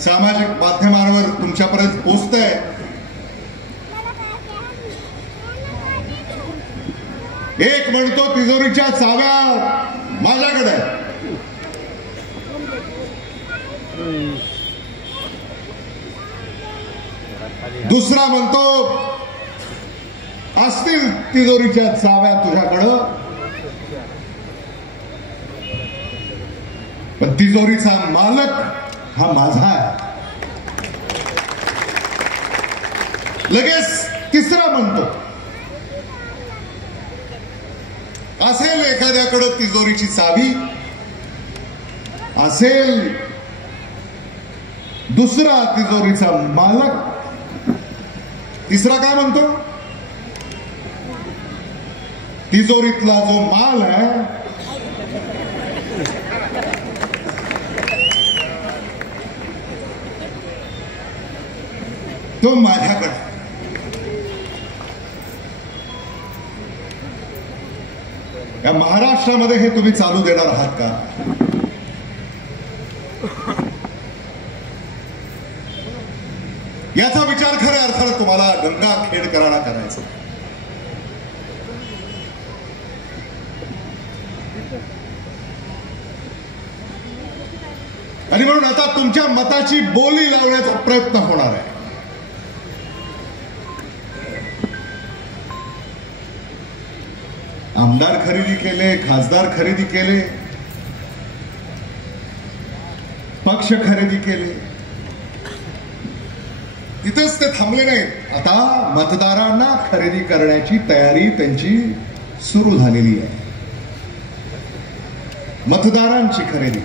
सामाजिक माध्यमांवर तुमच्यापर्यंत पोहोचतंय। एक म्हणतो तिजोरीच्या चाव्या माझ्याकडे आहेत, दुसरा म्हणतो असतील तिजोरीच्या चाव्या तुझ्याकडं, पण तिजोरीचा मालक हा माझा आहे। लगेच तिसरा म्हणतो असेल एखाद्याकडे तिजोरीची चावी, असेल दुसरा तिजोरीचा मालक, तिसरा काय म्हणतो तिजोरीतला जो माल आहे तो माझ्याकडे। या महाराष्ट्रामध्ये हे तुम्ही चालू देणार आहात का? याचा विचार खऱ्या अर्थानं तुम्हाला गंगाखेडकरांना करायचा। आणि म्हणून आता तुमच्या मताची बोली लावण्याचा प्रयत्न होणार आहे। आमदार खरेदी केले, खासदार खरेदी केले, पक्ष खरेदी केले, तिथेच ते थांबले नाहीत। आता मतदारांना खरेदी करण्याची तयारी त्यांची सुरू झालेली आहे। मतदारांची खरेदी,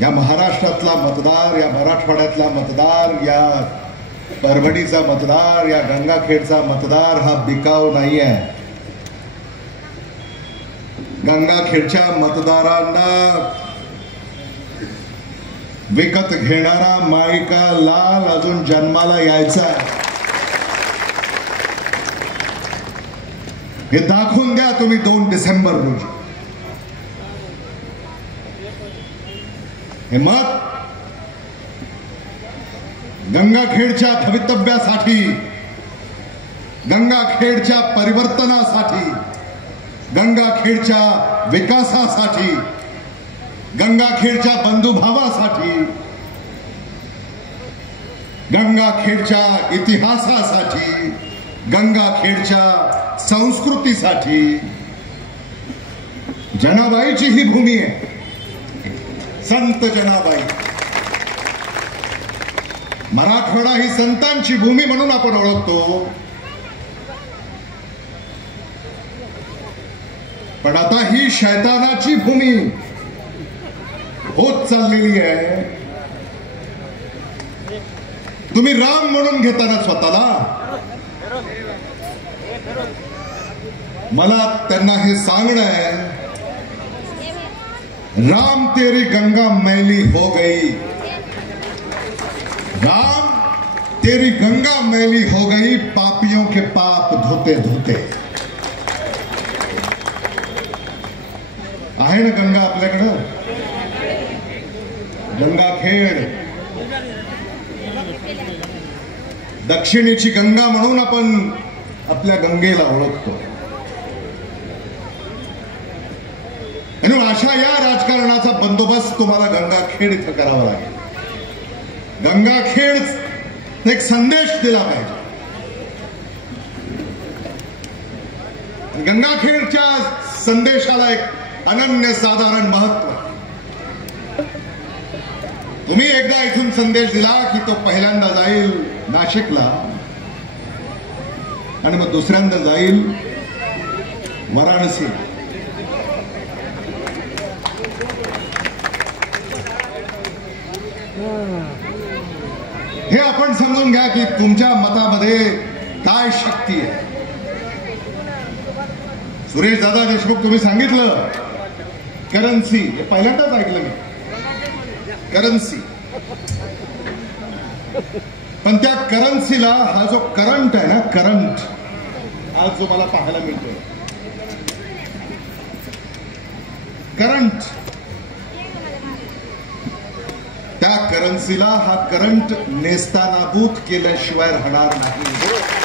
या महाराष्ट्रातला मतदार, या मराठवाड्यातला मतदार, या परभणीचा मतदार, या गंगाखेडचा मतदार हा बिकाऊ नाही आहे। गंगाखेडच्या मतदारांना विकत घेणारा माळिका लाल अजून जन्माला यायचा, हे दाखवून द्या तुम्ही 2 डिसेंबर रोजी। हे मत गंगाखेडच्या भवितव्यासाठी, गंगाखेडच्या परिवर्तनासाठी, गंगाखेडच्या विकासासाठी, गंगाखेडच्या बंधुभावासाठी, गंगाखेडच्या इतिहासासाठी, गंगाखेडच्या संस्कृतीसाठी। जनाबाईची ही भूमी आहे, संत जनाबाई। मराठवाडा ही संतांची भूमी म्हणून आपण ओळखतो, पण आता ही शैतानाची भूमी होत चाललेली आहे। तुम्ही राम म्हणून घेताना स्वतःला, मला त्यांना हे सांगणं आहे, राम तेरी गंगा मैली हो गई, राम तेरी गंगा मैली हो गई, पापियों के पाप धोते धोते। आहे ना गंगा आपल्याकडं, गंगाखेड दक्षिणेची गंगा म्हणून आपण आपल्या गंगेला ओळखतो। आणि अशा या राजकारणाचा बंदोबस्त तुम्हाला गंगाखेड इथं करावा लागेल। गंगाखेड एक संदेश दिला पाहिजे। गंगाखेडच्या संदेशाला एक अनन्यसाधारण महत्व। तुम्ही एकदा इथून संदेश दिला की तो पहिल्यांदा जाईल नाशिकला, आणि मग दुसऱ्यांदा जाईल वाराणसी। हे आपण समजून घ्या की तुमच्या मतामध्ये काय शक्ती आहे। सुरेश दादा देशमुख तुम्ही सांगितलं करन्सी, हे पहिल्यांदाच ऐकलं मी, करन्सी। पण त्या करन्सीला हा जो करंट आहे ना, करंट आज जो मला पाहायला मिळतो, करंट करन्सीला हा करंट नेस्तानाबूत केल्याशिवाय राहणार नाही.